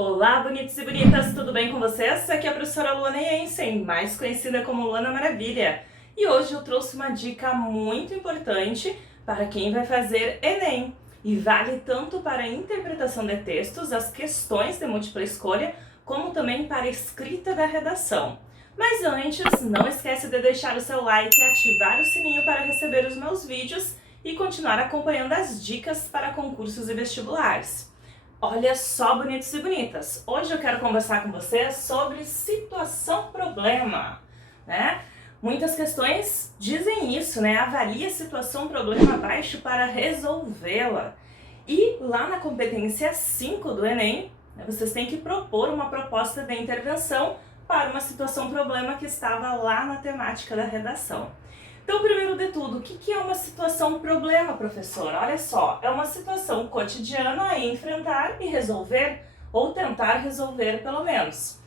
Olá, bonitos e bonitas, tudo bem com vocês? Aqui é a professora Luana Jensen, mais conhecida como Luana Maravilha. E hoje eu trouxe uma dica muito importante para quem vai fazer Enem. E vale tanto para a interpretação de textos, as questões de múltipla escolha, como também para a escrita da redação. Mas antes, não esquece de deixar o seu like e ativar o sininho para receber os meus vídeos e continuar acompanhando as dicas para concursos e vestibulares. Olha só, bonitos e bonitas, hoje eu quero conversar com vocês sobre situação-problema, né? Muitas questões dizem isso, né? Avalie a situação-problema abaixo para resolvê-la. E lá na competência 5 do Enem, vocês têm que propor uma proposta de intervenção para uma situação-problema que estava lá na temática da redação. Então, primeiro de tudo, o que é uma situação-problema, professor? Olha só, é uma situação cotidiana a enfrentar e resolver, ou tentar resolver pelo menos.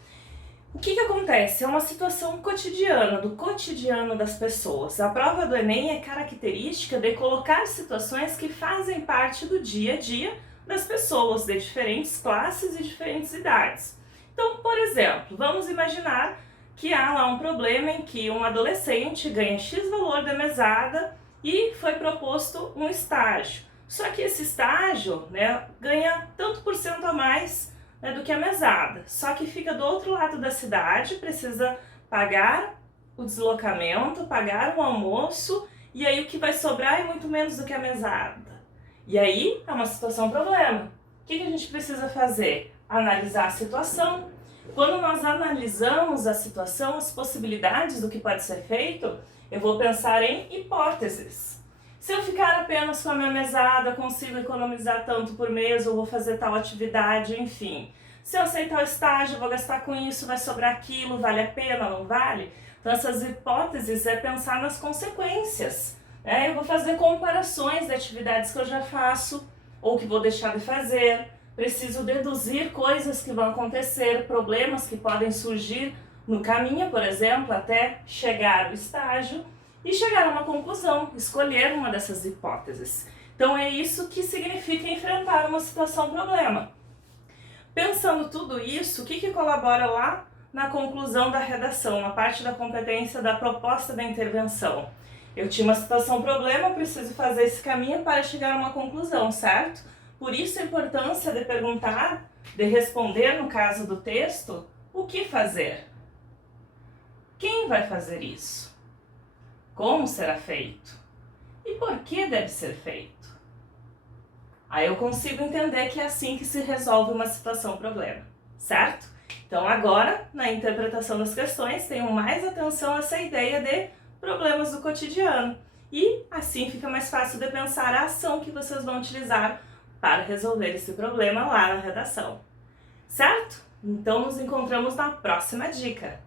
O que acontece? É uma situação cotidiana, do cotidiano das pessoas. A prova do Enem é característica de colocar situações que fazem parte do dia a dia das pessoas, de diferentes classes e diferentes idades. Então, por exemplo, vamos imaginar que há lá um problema em que um adolescente ganha X valor da mesada e foi proposto um estágio. Só que esse estágio, ganha tanto por cento a mais, do que a mesada. Só que fica do outro lado da cidade, precisa pagar o deslocamento, pagar o almoço, e aí o que vai sobrar é muito menos do que a mesada. E aí é uma situação-problema. O que a gente precisa fazer? Analisar a situação. Quando nós analisamos a situação, as possibilidades do que pode ser feito, eu vou pensar em hipóteses. Se eu ficar apenas com a minha mesada, consigo economizar tanto por mês, ou vou fazer tal atividade, enfim. Se eu aceitar o estágio, eu vou gastar com isso, vai sobrar aquilo, vale a pena, não vale? Então essas hipóteses é pensar nas consequências. Eu vou fazer comparações de atividades que eu já faço, ou que vou deixar de fazer. Preciso deduzir coisas que vão acontecer, problemas que podem surgir no caminho, por exemplo, até chegar ao estágio e chegar a uma conclusão, escolher uma dessas hipóteses. Então é isso que significa enfrentar uma situação-problema. Pensando tudo isso, o que colabora lá na conclusão da redação, na parte da competência da proposta da intervenção? Eu tinha uma situação-problema, preciso fazer esse caminho para chegar a uma conclusão, certo? Por isso a importância de perguntar, de responder no caso do texto, o que fazer? Quem vai fazer isso? Como será feito? E por que deve ser feito? Aí eu consigo entender que é assim que se resolve uma situação-problema, certo? Então agora, na interpretação das questões, tenham mais atenção a essa ideia de problemas do cotidiano. E assim fica mais fácil de pensar a ação que vocês vão utilizar para resolver esse problema lá na redação. Certo? Então nos encontramos na próxima dica.